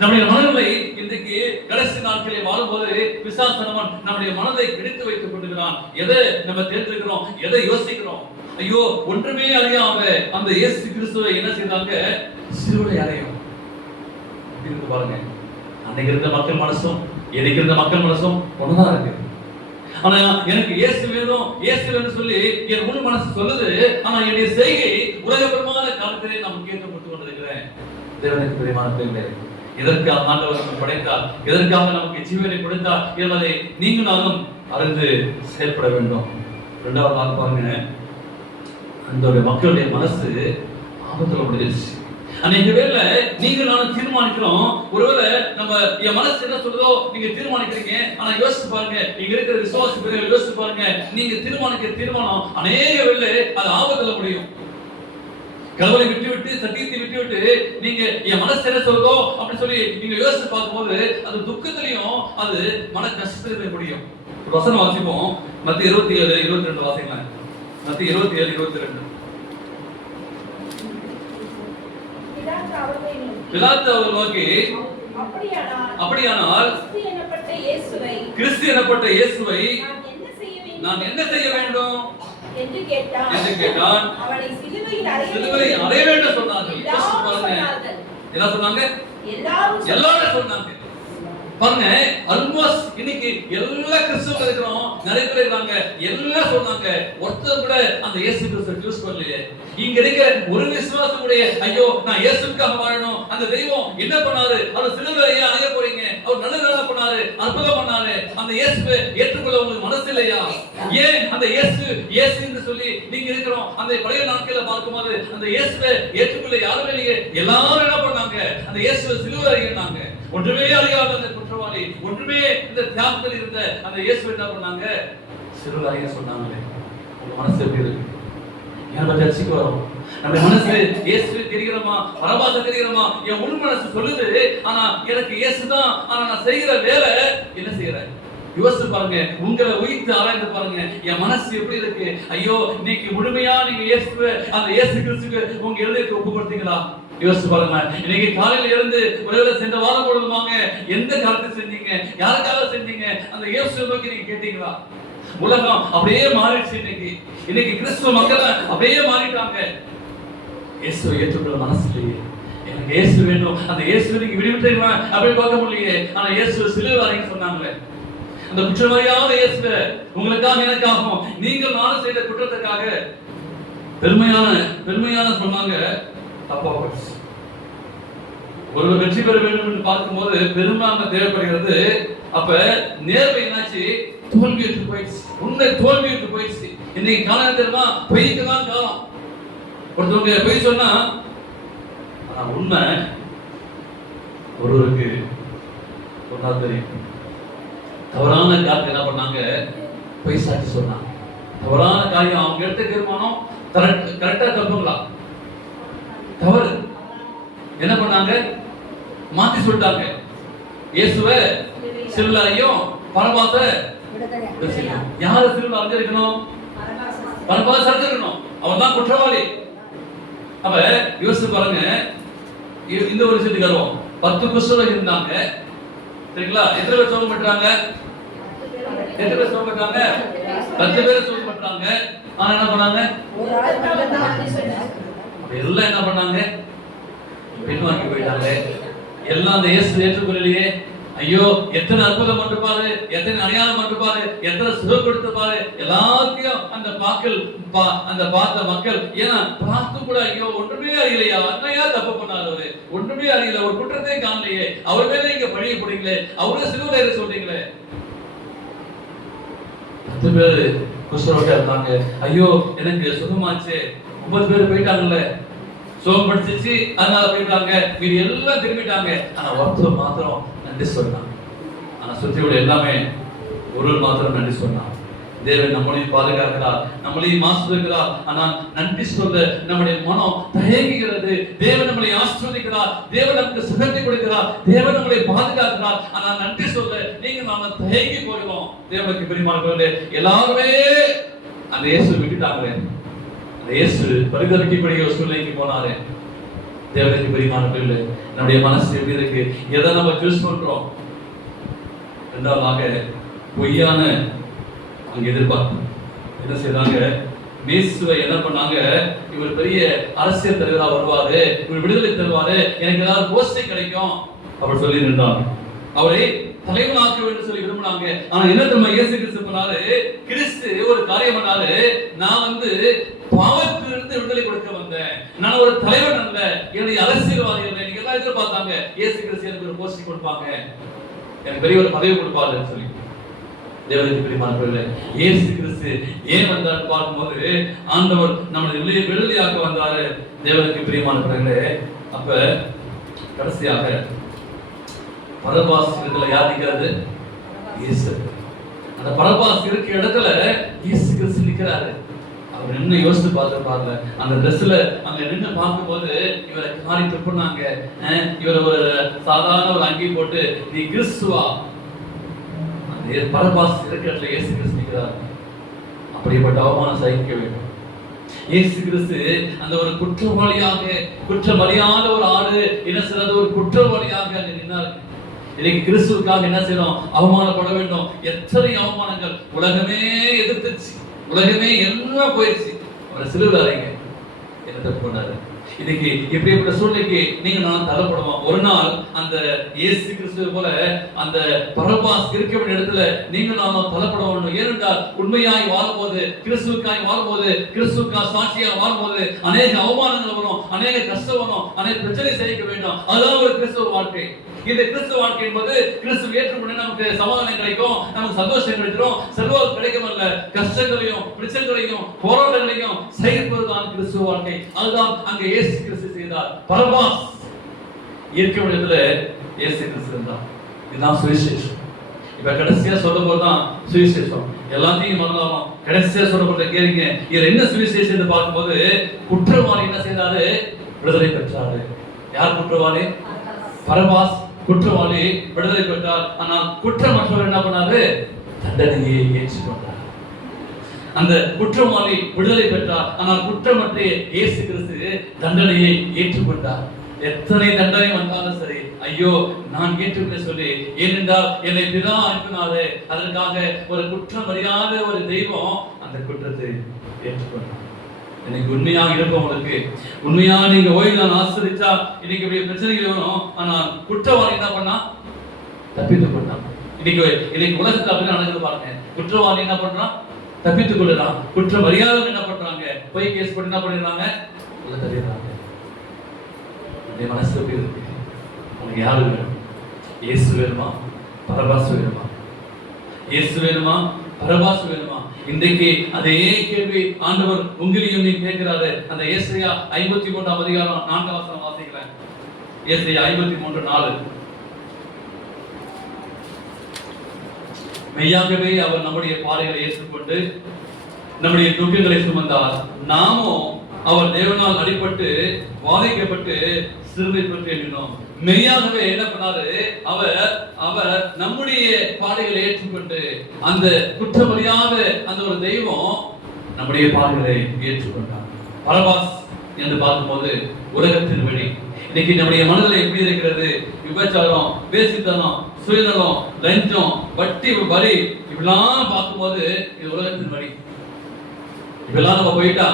நம்முடைய மனங்களை இன்றைக்கு கடைசி நாட்களில் வாழும்போது பிசாசனவன் நம்முடைய மனதை பிடித்து வைத்துக் கொண்டிருக்கிறான். எதை நம்ம தேர்ந்தெடுக்கிறோம், எதை யோசிக்கிறோம்? ஐயோ, ஒன்றுமே அறியாம அந்த இயேசு கிறிஸ்துவை என்ன செய்தாங்க? சிலுவை அறையும் பாருங்க. அன்னைக்கு இருந்த மக்கள் மனசும் இன்னைக்கு இருந்த மக்கள் மனசும் ஒண்ணுதான் இருக்கு. ஆனா எனக்கு இயேசு வேணும், இயேசு வேணும் சொல்லி என் முழு மனசு சொல்லுது. ஆனா என்னுடைய செய்கை உலகபரமான காலத்திலே நாம் கேட்கப்பட்டு கொண்டிருக்கிறேன். தேவனுக்கு பிரியமான பிள்ளைகளே, எதற்காக ஆண்டவர் நமக்கு படைத்தார், எதற்காக நமக்கு ஜீவனை கொடுத்தார் என்பதை நீங்கள் நானும் அறிந்து செயல்பட வேண்டும். இரண்டாவது நாள் பாருங்க, அந்த மக்களுடைய மனசு ஆபத்துல முடிஞ்சிருச்சு. அன்னைக்கு வேலை நீங்க நானும் தீர்மானிக்கிறோம். ஒருவேளை நம்ம என் மனசு என்ன சொல்றதோ நீங்க தீர்மானிக்கிறீங்க. ஆனா யோசிச்சு பாருங்க, நீங்க இருக்கிற விசுவாச பிரிவுகள் யோசிச்சு பாருங்க, நீங்க தீர்மானிக்கிற தீர்மானம் அநேக வேலை அது ஆபத்துல முடியும். கடவுளை விட்டு சத்தியத்தை விட்டு நீங்க என் மனசு என்ன சொல்றதோ அப்படி சொல்லி நீங்க யோசிச்சு பார்க்கும்போது அது துக்கத்திலையும் அது மன கஷ்டத்திலையும் முடியும். வசனம் வாசிப்போம். மத்திய 27:22 வாசிக்கலாம். மத்திய 27:22. பிலாத்து அவரை நோக்கி, அப்படியானால் கிறிஸ்து எனப்பட்ட இயேசுவை நான் என்ன செய்ய வேண்டும் என்று கேட்டான். அவனை சிலுவையில் அறைய வேண்டும் சொன்னார்கள். என்ன சொன்னாங்க? எல்லாரும் சொன்னாங்க. பாருங்க, ஆல்மோஸ்ட் இன்னைக்கு எல்லா கிறிஸ்தவர்கள் இருக்கிறோம், நிறைய பேர் இருக்காங்க, எல்லாம் சொன்னாங்க. ஒருத்தர் கூட அந்த இயேசு கிறிஸ்துவை யூஸ் பண்ணலையே. இங்க இருக்க ஒரு விசுவாசம் கூட ஐயோ நான் இயேசுக்காக வாழணும், அந்த தெய்வம் என்ன பண்ணாரு, அவர் சிலுவையை அறைய போறீங்க, அவர் நல்லது பண்ணாரு, அற்புதம் பண்ணாரு, அந்த இயேசுவை ஏற்றுக்கொள்ள உங்களுக்கு மனசு இல்லையா? ஏன் அந்த இயேசு என்று சொல்லி நீங்க இருக்கிறோம். அந்த பழைய நாட்களை பார்க்கும்போது அந்த இயேசுவை ஏற்றுக்கொள்ள யாரும் இல்லையே. எல்லாரும் என்ன பண்ணாங்க? அந்த இயேசுவை சிலுவை அறியினாங்க. ஒன்றுமே அறியாத அந்த குற்றவாளி, ஒன்றுமே இந்த தியாகத்தில் இருந்த அந்த இயேசுவை என்ன பண்ணாங்க? சிலுவை அறிய சொன்னாங்களே. உங்க மனசு எப்படி இருக்கு? நம்ம சர்ச்சைக்கு வரோம், நம்ம மனசு இயேசு தெரிகிறோமா, பரபாச தெரிகிறோமா? என் உள் மனசு சொல்லுது, ஆனா எனக்கு இயேசுதான், ஆனா நான் செய்கிற வேலை என்ன செய்யறேன்? யோசிச்சு பாருங்க, உங்களை உயிர்த்து ஆராய்ந்து பாருங்க, என் மனசு எப்படி இருக்கு? ஐயோ, இன்னைக்கு முழுமையா நீங்க இயேசுவை அந்த இயேசு கிறிஸ்துவுக்கு உங்க இருதயத்தை ஒப்பு கொடுத்தீங்களா? யோசிச்சு பாருங்க. இன்னைக்கு காலையில இருந்து ஒருவேளை சென்ற வாரம் முழுவதுமாக எந்த காலத்தை செஞ்சீங்க, யாருக்காக செஞ்சீங்க? அந்த இயேசுவை நோக்கி நீங்க கேட்டீங்களா? உலகம் அப்படியே மாறிடுச்சு. இன்னைக்கு கிறிஸ்துவ மக்கள் அப்படியே மாறிட்டாங்க. இயேசுவை ஏற்றுக்கொள்ள மனசு இல்லையே. எனக்கு இயேசு வேண்டும், அந்த இயேசுவை நீங்க விடுவிட்டுருவேன் அப்படி பார்க்க முடியலையே. ஆனா இயேசுவை சிலுவை அறைன்னு சொன்னாங்களே. அந்த குற்றவாளியாத இயேசுவை உங்களுக்காக எனக்காகவும் நீங்கள் நானும் செய்த குற்றத்துக்காக பெருமையான சொன்னாங்க. தப்பா போச்சு. ஒரு வெற்றி பெற வேண்டும் என்று பார்க்கும்போது பெருமை அங்க தேவைப்படுகிறது. அப்ப நேர்மை என்னாச்சு? தோல்வியுற்று போயிடுச்சு. உண்மை தோல்வியுற்று போயிடுச்சு. இன்னைக்கு காலம் தெரியுமா? பொய்க்கு தான் காலம். ஒருத்தவங்க பொய் சொன்னா உண்மை ஒருவருக்கு ஒன்றா தெரியும். தவறான காரியத்தை என்ன பண்ணாங்க? பொய் சாட்சி சொன்னாங்க. தவறான காரியம் அவங்க எடுத்த தீர்மானம் கரெக்டா தப்புங்களா? தவறு. என்ன பண்ணாங்க? மாத்தி சொல்லிட்டாங்க. இயேசுவை சிலுவையும் பரபாச யாரு சிலுவை அறைஞ்சிருக்கணும்? பரபாச அறைஞ்சிருக்கணும். அவன் தான் குற்றவாளி. அப்ப யோசிச்சு பாருங்க. இந்த ஒரு விஷயத்துக்கு வருவோம். 10 கிறிஸ்தவர்கள் இருந்தாங்க, சரிங்களா? எத்தனை பேர் சோகம் பண்றாங்க? எத்தனை பேர் சுகப்பட்டாங்க? 10 பேர் சுகப்பட்டாங்க. ஆனா என்ன பண்ணாங்க? ஒரு ஆள் மட்டும்தான் எல்லாம் என்ன பண்ணாங்க? பின்வாங்கி போயிட்டாங்க. எல்லாம் அந்த இயேசு ஏற்றுக்கொள்ளலையே. ஐயோ, எத்தனை அற்புதம் பண்ணு பாரு, எத்தனை அடையாளம் பண்ணு பாரு, எத்தனை சுகம் கொடுத்து பாரு, எல்லாத்தையும் அந்த பார்த்த மக்கள் ஏன்னா பார்த்து கூட ஐயோ ஒன்றுமே அறியலையா, அண்ணையா தப்பு பண்ணாரு, அவரு ஒன்றுமே அறியல, ஒரு குற்றத்தை காணலையே, அவர் மேல இங்க பழிய போடுங்களே, அவரே சிலுவையில ஏற சொல்றீங்களே. 10 பேர் குஷ்டரோகியா இருந்தாங்க. ஐயோ எனக்கு சுகமாச்சு. 30 பேர் போயிட்டாங்கல்ல, சுகம் படிச்சிச்சு, அதனால போயிட்டாங்க. மீதி எல்லாம் திரும்பிட்டாங்க. ஆனா ஒருத்தர் மாத்திரம் நன்றி சொன்னான். ஆனா சுற்றி உள்ள எல்லாமே ஒரு மாத்திரம் நன்றி சொன்னான். தேவன் நம்மளையும் பாதுகாக்கிறார், நம்மளையும் ஆசீர்வதிக்கிறார். ஆனால் நன்றி சொல்ல நம்முடைய மனம் தயங்குகிறது. தேவன் நம்மளை ஆசீர்வதிக்கிறார், தேவன் நமக்கு சுகத்தை கொடுக்கிறார், தேவன் நம்மளை பாதுகாக்கிறார். ஆனால் நன்றி சொல்ல நீங்க நாம தயங்கி போகிறோம். தேவனுக்கு பிரியமானவர்களே, எல்லாருமே அந்த இயேசு விட்டுட்டாங்களே. அந்த இயேசு பரிதவிக்கக்கூடிய ஒரு சூழ்நிலைக்கு போனாரு. தேவனுக்கு பிரியமானவர்களே, நம்முடைய மனசு எப்படி இருக்கு? எதை நம்ம சூஸ் பண்றோம்? இரண்டாவதாக பொய்யான அங்க எதிர்பார்ப்பு. என்ன செய்தாங்க? இயேசுவை என்ன பண்ணாங்க? இவர் பெரிய அரசியல் தலைவரா வருவாரு, இவர் விடுதலை தருவாரு, எனக்கு ஏதாவது போஸ்டிங் கிடைக்கும் அப்படி சொல்லி நின்றாங்க. அவரை தலைவனாக்க வேண்டும் சொல்லி விரும்பினாங்க. ஆனா என்ன தெரியுமா இயேசு கிறிஸ்து பண்ணாரு? கிறிஸ்து ஒரு காரியம் பண்ணாரு. நான் பாவத்திலிருந்து விடுதலை கொடுக்க வந்தேன், நான் ஒரு தலைவன் அல்ல, என்னுடைய அரசியல்வாதிகள் நீங்க எல்லாம் எதிர்பார்த்தாங்க இயேசு கிறிஸ்து எனக்கு ஒரு போஸ்டிங் கொடுப்பாங்க, எனக்கு பெரிய ஒரு பதவி கொடுப்பாருன்னு சொல்லி. தேவனுக்கு பிரியமானவர்களே, இயேசு கிறிஸ்து ஏன் வந்தார் பார்க்கும்போது ஆண்டவர் நம்மளை விடுதலையாக்க வந்தாரு. தேவனுக்கு பிரியமானவர்களே, அப்ப கடைசியாக பரபாஸ் இடத்துல யார் நிற்கிறது? இயேசு. அந்த பரபாஸ் இருக்கிற இடத்துல இயேசு கிறிஸ்து நிற்கிறாரு. அவர் நின்று யோசித்து பார்த்து அந்த ட்ரெஸ்ல அங்க நின்று பார்க்கும்போது இவரை காரி துப்புனாங்க. இவர் ஒரு சாதாரண ஒரு அங்கி போட்டு நீ கிறிஸ்துவா? அந்த பரபாஸ் இருக்கிற இடத்துல இயேசு கிறிஸ்து நிற்கிறார். அப்படிப்பட்ட அவமானம் சகிக்க வேண்டும். இயேசு கிறிஸ்து அந்த ஒரு குற்றவாளியாக, குற்றமறியாத ஒரு ஆடு என்ன செய்யறது, ஒரு குற்றவாளியாக அங்க நின்றார். இன்னைக்கு கிறிஸ்துவுக்காக என்ன செய்யணும்? அவமானப்பட வேண்டும். எத்தனை அவமானங்கள் உலகமே எதிர்த்துச்சு, உலகமே எல்லாம் போயிடுச்சு. அவரை சிலுவையில் அறைங்க, என்ன தப்பு பண்ணாரு? இன்னைக்கு இப்படிப்பட்ட சூழ்நிலைக்கு நீங்க நான் தள்ளப்படுவோம். ஒரு நாள் அந்த இயேசு கிறிஸ்துவை போல அந்த பரபாஸ் இருக்க வேண்டிய இடத்துல நீங்க நானும் தள்ளப்பட வேண்டும். ஏனென்றால் உண்மையாய் வாழும்போது, கிறிஸ்துவுக்காய் வாழும்போது, கிறிஸ்துவுக்காக சாட்சியாக வாழும்போது அநேக அவமானங்கள் வரும், அநேக கஷ்டம் வரும், அநேக பிரச்சனை சகிக்க வேண்டும். அதுதான் ஒரு கிறிஸ்துவ வாழ்க்கை. இந்த கிறிஸ்துவ வாழ்க்கை என்பது கிறிஸ்துவ ஏற்றுக்கொண்டு நமக்கு சமாதானம் கிடைக்கும், நமக்கு சந்தோஷம் கிடைக்கும், செல்வம் கிடைக்கும் அல்ல, கஷ்டங்களையும் பிரச்சனைகளையும் போராட்டங்களையும் சகிப்பதுதான் கிறிஸ்துவ வாழ்க்கை. அதுதான் அங்க இயேசு கிறிஸ்து செய்தார். பரபாஸ் இருக்க இடத்துல இயேசு கிறிஸ்து இருந்தார். இதுதான் சுவிசேஷம். இப்ப கடைசியா சொல்லும் போதுதான் சுவிசேஷம். எல்லாத்தையும் மறந்தாலும் கடைசியா சொல்லப்பட்ட கேளுங்க, இதுல என்ன சுவிசேஷம் பார்க்கும்போது குற்றவாளி என்ன செய்தாரு? விடுதலை பெற்றாரு. யார் குற்றவாளி? பரபாஸ் குற்றவாளி விடுதலை பெற்றார். ஆனால் குற்றமற்றவர் என்ன பண்ணாரு? தண்டனையை ஏற்றுக்கொண்டார். அந்த குற்றவாளி விடுதலை பெற்றார். ஆனால் குற்றமற்ற இயேசு கிறிஸ்து தண்டனையை ஏற்றுக்கொண்டார். எத்தனை தண்டனை வந்தாலும் சரி, ஐயோ நான் ஏற்றுக்கொள்ள சொல்லி, ஏனென்றால் என்னை பிதா அனுப்பினாரே, அதற்காக ஒரு குற்றம் அறியாத ஒரு தெய்வம் அந்த குற்றத்தை ஏற்றுக்கொண்டார். இன்னைக்கு உண்மையாக இருப்பவங்களுக்கு, உண்மையா நீங்க ஓய்வு நான் ஆசிரிச்சா இன்னைக்கு பிரச்சனைகள் வரும். ஆனால் குற்றவாளி என்ன பண்ணா? தப்பித்துக் கொண்டான். இன்னைக்கு உலகத்துல அப்படி நடக்குது பாருங்க. குற்றவாளி என்ன பண்றான்? தப்பித்துக் கொள்ளுறான். குற்றம் அறியாதவங்க என்ன பண்றாங்க? போய் கேஸ் போட்டு என்ன பண்ணிடுறாங்க? உள்ள தள்ளிடுறாங்க. மனசு எப்படி இருக்கு? உனக்கு யாரு வேணும்? இயேசு வேணுமா? பரபாஸ் வேணுமா? இயேசு வேணுமா? பரபாஸ் வேணுமா? இன்றைக்கு அதே கேள்வி ஆண்டவர் உங்களையும் நீ கேட்கிறாரு. அந்த ஏசாயா 53ஆம் அதிகாரம் 4ஆம் வசனம் வாசிக்கிறேன். ஏசாயா 53:4. மெய்யாகவே அவர் நம்முடைய பாதைகளை ஏற்றுக்கொண்டு நம்முடைய துக்கங்களை சுமந்தார். நாமும் அவர் தேவனால் அடிபட்டு வாதிக்கப்பட்டு சிறுமை பெற்று எண்ணினோம். மெய்யாகவே என்ன பண்ணாரு? அவர் நம்முடைய பாதைகளை ஏற்றுக்கொண்டு, அந்த குற்றமறியாத அந்த ஒரு தெய்வம் நம்முடைய பாதைகளை ஏற்றுக்கொண்டார். பரபாஸ் என்று பார்க்கும்போது உலகத்தின் வழி, இன்னைக்கு நம்முடைய மனதில் எப்படி இருக்கிறது? விபச்சாரம், வேசித்தனம், சுயநலம், லஞ்சம், வட்டி, வரி இப்படிலாம் பார்க்கும்போது இது உலகத்தின் வழி. இப்பெல்லாம் நம்ம போயிட்டா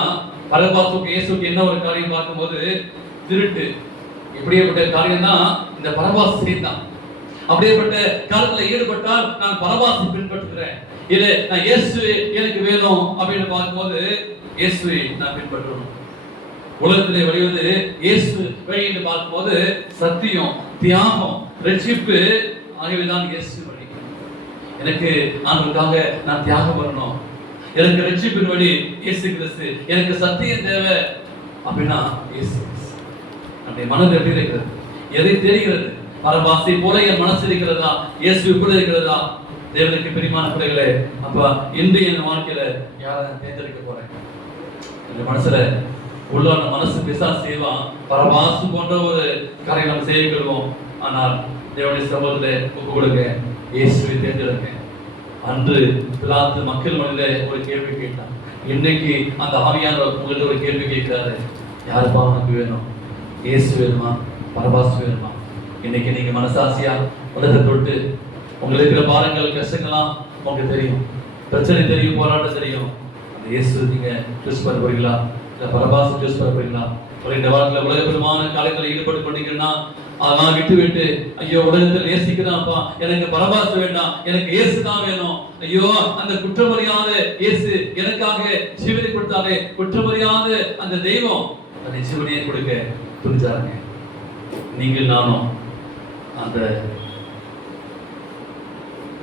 பரபாசுக்கு இயேசுக்கு என்ன ஒரு காரியம் பார்க்கும்போது திருட்டு, இப்படியேப்பட்ட காரியம் தான் இந்த பரபாசு செய்தான். அப்படியேப்பட்ட காலத்துல ஈடுபட்டால் நான் பரபாசை பின்பற்றுகிறேன், இது நான் இயேசு எனக்கு வேணும் அப்படின்னு பார்க்கும்போது இயேசுவை நான் பின்பற்றணும். உலகத்திலே வழிவது இயேசு வழி என்று பார்க்கும்போது சத்தியம், தியாகம், ரட்சிப்பு ஆகியவைதான் இயேசு வழி. எனக்கு ஆண்டவருக்காக நான் தியாகம் பண்ணணும், எனக்கு ரட்சிப்பின் வழி இயேசு கிறிஸ்து, எனக்கு சத்தியம் தேவை அப்படின்னா இயேசு. நம்முடைய மனது எப்படி இருக்கிறது? எதை தெரிகிறது? பரபாசை போல என் மனசு இருக்கிறதா? இயேசு கூட இருக்கிறதா? தேவனுக்கு பிரியமான பிள்ளைகளே, அப்ப இன்று என் வாழ்க்கையில யாரை தேர்ந்தெடுக்க போறேன்? இந்த மனசுல உள்ளான மனசு பிசாசு செய்வான், பரபாசு போன்ற ஒரு காரியம் நம்ம செய்யப்படுவோம். ஆனால் தேவனுடைய சமூகத்திலே ஒப்பு கொடுங்க, இயேசுவை தேர்ந்தெடுங்க. அன்று பிலாத்து மக்கள் மனதிலே ஒரு கேள்வி கேட்டான், இன்னைக்கு அந்த ஆவியானவர் உங்கள்கிட்ட ஒரு கேள்வி கேட்கிறாரு, யாருப்பா உனக்கு வேணும்? இயேசு வேணுமா, பரபாசு வேணுமா? இன்னைக்கு நீங்க மனசாட்சியா உலகத்தை தொட்டு உங்களுக்கு இருக்கிற பாரங்கள், கஷ்டங்கள்லாம் உங்களுக்கு தெரியும், பிரச்சனை தெரியும், போராட்டம் தெரியும். அந்த இயேசு நீங்க சூஸ் பண்ண போறீங்களா, இல்ல பரபாசு சூஸ் பண்ண போறீங்களா? இந்த வாழ்க்கையில உலகபரமான காரியத்தில் ஈடுபட்டு கொண்டீங்கன்னா அதெல்லாம் விட்டு ஐயோ உலகத்தில் நேசிக்கிறான்ப்பா, எனக்கு பரபாசு வேண்டாம், எனக்கு இயேசு தான் வேணும். ஐயோ அந்த குற்றமறியாத இயேசு எனக்காக ஜீவனை கொடுத்தாலே, குற்றமறியாத அந்த தெய்வம் அந்த ஜீவனையை கொடுக்க துணிச்சாருங்க. நீங்கள் நானும் அந்த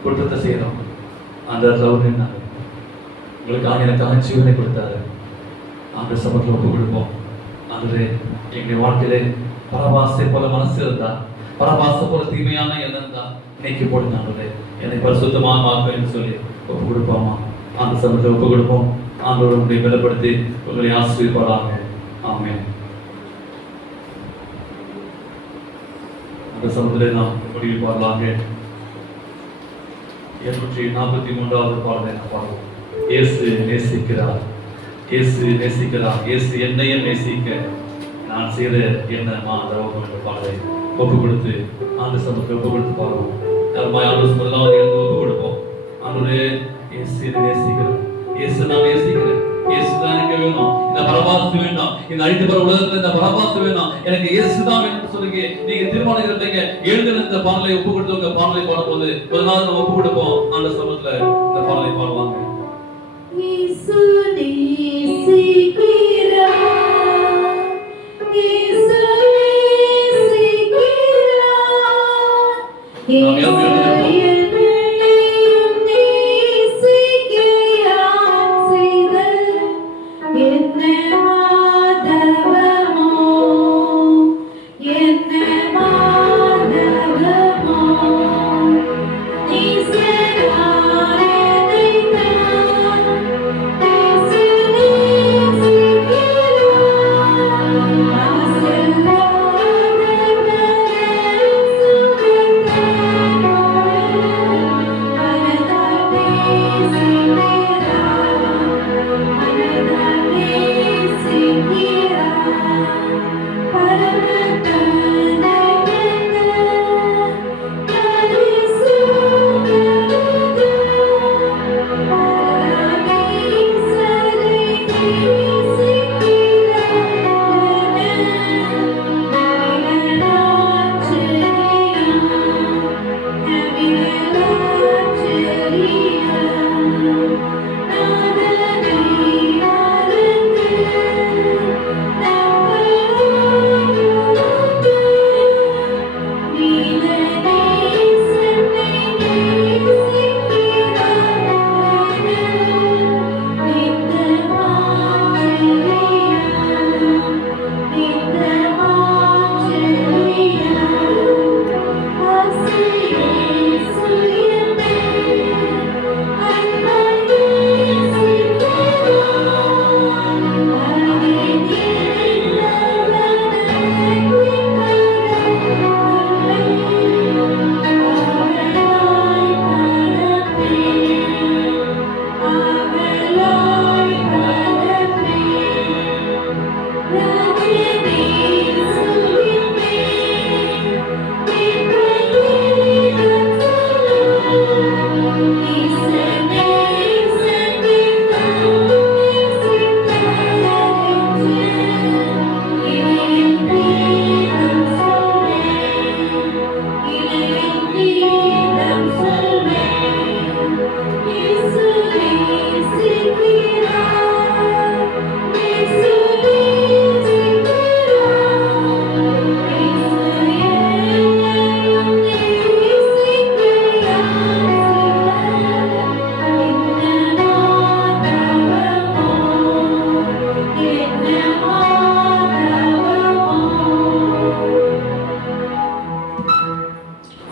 குற்றத்தை செய்யறோம், அந்த சௌரியனாக உங்களுக்காக எனக்காக ஜீவனை கொடுத்தாரு. அந்த சமூகத்தில் ஒப்பு கொடுப்போம். ஆகவே எங்களுடைய வாழ்க்கையிலே பரபாசை போல மனசு இருந்தா, பரபாசை போல தீமையான எண்ணம் இருந்தா நீக்கி போடுங்க ஆண்டவரே, என்னை பரிசுத்தமாக மாற்ற என்று சொல்லி ஒப்பு கொடுப்போமா? அந்த சமூகத்தில் ஒப்பு கொடுப்போம். ஆண்டவர் உங்களை பலப்படுத்தி உங்களை ஆசீர்வதிப்பாராக. ஆமென். அந்த சமூகத்தில் நாம் முடிவு பாடலாக 243வது பாடலை நாம் பாடுவோம். இயேசு நேசிக்கிறார், இயேசு நேசிக்கிறார், இயேசு என்னையும் நேசிக்க நான் செய்த என்ன தவம் என்ற பாடலை ஒப்பு கொடுத்து ஆண்டு சமூகத்தை ஒப்பு கொடுத்து பாடுவோம். ஆண்டு சமூகம் எழுந்து ஒப்பு கொடுப்போம். ஆண்டு இயேசு நேசிக்கிறார், இயேசு நான் நேசிக்கிறேன், இயேசு தான் எனக்கு வேணும், இந்த பரபாசு வேண்டாம், இந்த அழித்து பர உலகத்துல இந்த பரபாசு வேண்டாம், எனக்கு இயேசு தான் வேணும்னு சொல்லுங்க. நீங்க தீர்மானம் இருந்தீங்க, எழுந்து இந்த பாடலை ஒப்பு கொடுத்து உங்க பாடலை பாடும்போது ஒரு நாள் நம்ம ஒப்பு கொடுப்போம். ஆண்டு சமூகத்துல இந்த பாடலை பாடுவாங்க. இயேசு நேசிக்கிறார், இயேசு நேசிக்கிறார், இயேசு என்னையும் நேசிக்கிறார். செய்தல் என்ன மாதவமோ, என்ன மாதவமோ, நேசிக்கிறார் என்னைத்தான், இயேசு நேசிக்கிறார். மாசெல்லாத சுகந்தனோடு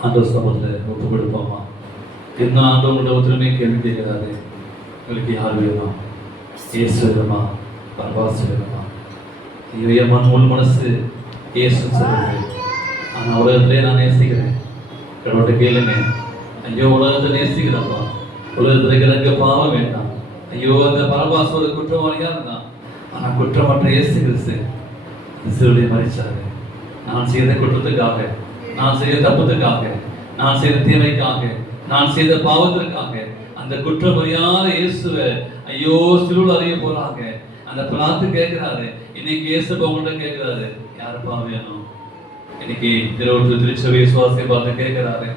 ஆண்டவர் சமூகத்தில் ஒப்பு கொடுப்போமா? என்ன ஆண்டவங்களோட ஒற்றுமை கேள்வி கேட்கிறாரு, உங்களுக்கு யார் வேணும்? இயேசு வேணுமா, பரவாசு வேணுமா? ஐயோ முழு மனசு இயேசுன்னு சொல்லுது. ஆனால் உலகத்திலே நான் நேசிக்கிறேன். கடவுள்கிட்ட கேளுங்க, ஐயோ உலகத்தை நேசிக்கிறப்பா, உலகத்தில் எனக்கு பாவம் வேண்டாம். ஐயோ அந்த பரவாசு ஒரு குற்றவாளியா இருந்தான், ஆனால் குற்றமற்ற இயேசு கிறிஸ்து சிலுவையை மரிச்சாரு. நான் செய்த குற்றத்துக்காக, நான் செய்த தப்புத்துக்காக, நான் செய்த தீமைக்காக, நான் செய்த பாவத்திற்காக அந்த குற்றம் அறியாத இயேசுவை ஐயோ சிலுவையில் அறிய போறாங்க. அந்த பிளாத்து கேட்கிறாரு, இன்னைக்கு இயேசு உங்கள்கிட்ட கேட்கிறாரு, யாருப்பா வேணும்? இன்னைக்கு திருச்சபை விசுவாசியை பார்த்து கேட்கிறாரு,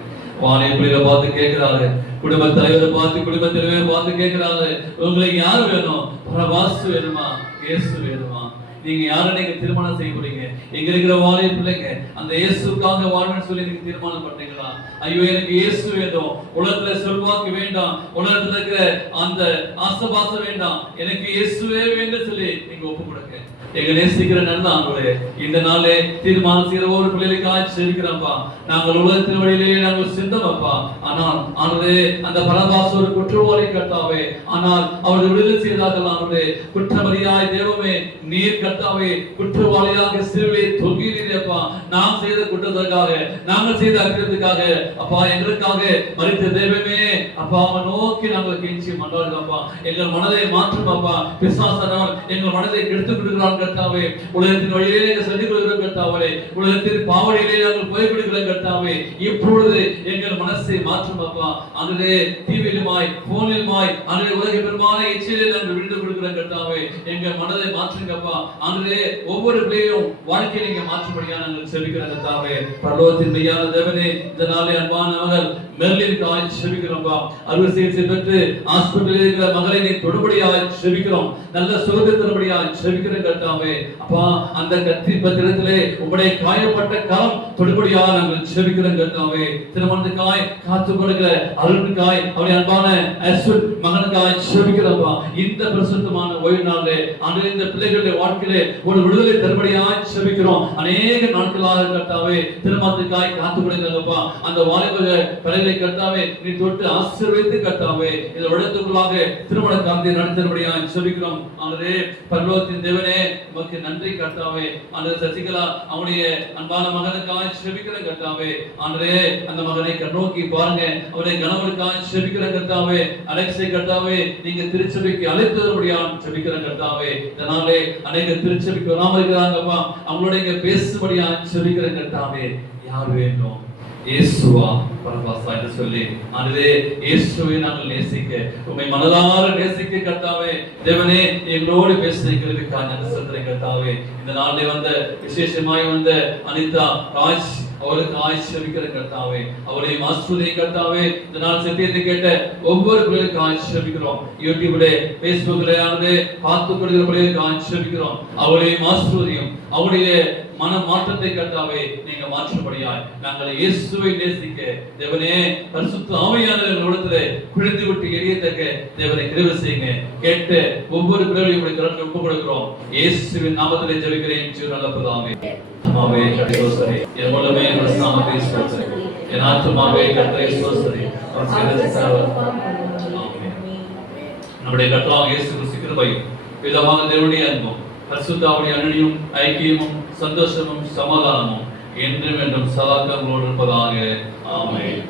வாலிபர்களை பார்த்து கேட்கிறாரு, குடும்ப தலைவரை பார்த்து, குடும்ப தலைவரை பார்த்து கேட்கிறாரு, உங்களுக்கு யாரு வேணும்? பரவாசு வேணுமா, இயேசு வேணுமா? நீங்க யாரை நீங்க திருமணம் செய்ய போறீங்க? எங்க இருக்கிற வாலிப பிள்ளைங்க அந்த இயேசுக்காக வாழ்வேன்னு சொல்லி நீங்க தீர்மானம் பண்றீங்களா? ஐயோ எனக்கு இயேசு வேணும், உலகத்துல செல்வாக்கு வேண்டாம், உலகத்துல இருக்கிற அந்த ஆசபாசம் வேண்டாம், எனக்கு இயேசுவே வேண்டும் சொல்லி நீங்க ஒப்பு கொடுங்க. எங்க நேசிக்கிற நல்ல ஆண்டவரே, இந்த நாளே தீர்மானம் செய்கிற ஒரு பிள்ளைகளுக்காக செபிக்கிறோம்ப்பா. நாங்கள் உலகத்தின் வழியிலேயே நாங்கள் சிந்தமப்பா. ஆனால் ஆண்டவரே அந்த பரபாச ஒரு குற்றவாளி கர்த்தாவே, ஆனால் அவர்கள் விடுதலை செய்தார்கள் ஆண்டவரே. குற்றமறியாய் தேவமே, நீர் கர்த்தாவே குற்றவாளியாக சிலுவையை தொங்கினீரப்பா. நாம் செய்த குற்றத்துக்காக, நாங்கள் செய்த அக்கிரமத்துக்காக அப்பா, எங்களுக்காக மரித்த தெய்வமே அப்பா, அவன் நோக்கி நாங்கள் கெஞ்சி மன்றாடுகிறோம்ப்பா. எங்கள் மனதை மாற்றும் அப்பா. பிசாசானவன் எங்கள் மனதை கெடுத்துக் கொடுக்கிறான் கர்த்தாவே. உலகத்தின் வழியிலே நாங்கள் சென்று கொள்கிறோம் கர்த்தாவே. உலகத்தின் பாவனையிலே நாங்கள் போய்விடுகிறோம் கர்த்தாவே. இப்பொழுது எங்கள் மனசை மாற்றும் அப்பா. அதிலே டிவியிலுமாய், போனிலுமாய், அதிலே உலக பெருமான இச்சையிலே நாங்கள் விழுந்து கொடுக்கிறோம் கர்த்தாவே. எங்கள் மனதை மாற்றுங்கப்பா. அதிலே ஒவ்வொரு பிள்ளையும் வாழ்க்கையை நீங்க மாற்றும்படியா நாங்கள் செபிக்கிறோம் கர்த்தாவே. பரலோகத்தின் மெய்யான தேவனே, இந்த நாளே அன்பான மகள் மெர்லினுக்காக செபிக்கிறோம்ப்பா. அறுவை சிகிச்சை பெற்று ஹாஸ்பிட்டலில் இருக்கிற மகளை நீ தொடுபடியாக செபிக்கிறோம். நல்ல சுகத்தை தருபடியாக செபிக்கிறோம் கர்த்தாவே. அப்பா, அந்த கத்தி பத்திரத்திலே உங்களுடைய காயப்பட்ட கரம் தொடுபடியாக நாங்கள் செபிக்கிறோம் கர்த்தாவே. திருமணத்துக்காய் காத்து கொடுக்கிற அருளுக்காய், அவருடைய அன்பான அஸ்வின் மகனுக்காய் செபிக்கிறோம்ப்பா. இந்த பிரசுத்தமான ஓய்வு நாளிலே ஆண்டவரே, இந்த பிள்ளைகளுடைய வாழ்க்கையிலே ஒரு விடுதலை தருபடியாக செபிக்கிறோம். அநேக நாட்களாக கர்த்தாவே திருமணத்துக்காய் காத்து கொடுக்கிறப்பா. அந்த வாலிப பிள்ளைகளை கர்த்தாவே நீ தொட்டு ஆசீர்வதித்து கர்த்தாவே இந்த வருடத்துக்குள்ளாக திருமண காந்தி நடத்தும்படியாக செபிக்கிறோம். ஆண்டவரே பரலோகத்தின் தேவனே, உமக்கு நன்றி கர்த்தாவே. ஆண்டவரே சசிகலா அவனுடைய அன்பான மகனுக்காக செபிக்கிறேன் கர்த்தாவே. ஆண்டவரே அந்த மகனை கண்ணோக்கி பாருங்க, அவருடைய கணவனுக்காக செபிக்கிறேன் கர்த்தாவே. அலெக்ஸை கர்த்தாவே நீங்க திருச்சபைக்கு அழைத்ததுபடியாக செபிக்கிறேன் கர்த்தாவே. இதனாலே அநேக திருச்சபைக்கு வராமல் இருக்கிறாங்கப்பா, அவங்களோட இங்க பேசும்படியாக செபிக்கிறேன் கர்த்தாவே. யார் வேண்டும்? இயேசுவா பரபாசா என்று சொல்லி ஆண்டவரே, இயேசுவை நாங்கள் நேசிக்க, உம்மை மனதார நேசிக்க கர்த்தாவே. தேவனே எங்களோடு பேசுகிறதுக்காக நன்றி சொல்றேன் கர்த்தாவே. இந்த நாளிலே வந்த விசேஷமாய் வந்த அனிதா ராஜ் அவருக்கு ஆசீர்வதிக்கிற கர்த்தாவே, அவருடைய ஆசீர்வதியை கர்த்தாவே. இந்த நாள் சத்தியத்தை கேட்ட ஒவ்வொரு பிள்ளைகளுக்கு ஆசீர்வதிக்கிறோம். யூடியூப்ல, பேஸ்புக்ல ஆனது பார்த்து கொள்கிற பிள்ளைகளுக்கு ஆசீர்வதிக்கிறோம். அவருடைய ஆசீர்வதியும் அவருடைய மன மாற்றத்தை கர்த்தாவே நீங்க மாற்றும்படியாய் நாங்கள் இயேசுவை நேசிக்க தேவனே பரிசுத்த ஆவியானவரிடத்திலே குளிர்ந்து விட்டு எரியத்தக்க தேவனை கிருபை செய்யுங்க. கேட்ட ஒவ்வொரு பிள்ளைகளையும் உடைய கரத்தில் ஒப்புக் கொடுக்கிறோம். இயேசுவின் நாமத்திலே ஜெபிக்கிறேன் நல்ல பிதாவே. ஆமென். கர்த்தரே என் மூலமே உம்முடைய நாமத்தை ஸ்தோத்திரம். என் ஆத்துமாவே கர்த்தரை ஸ்தோத்திரி. நம்முடைய கர்த்தராகிய இயேசு கிறிஸ்து கிருபையும் பிதாவாகிய தேவனுடைய அன்பும் பரிசுத்த ஆவியின் அன்பியும் ஐக்கியமும் சந்தோஷமும் சமாதானமும் என்றும் என்றும் சதா காலங்களோடு இருப்பதாக. ஆமென்.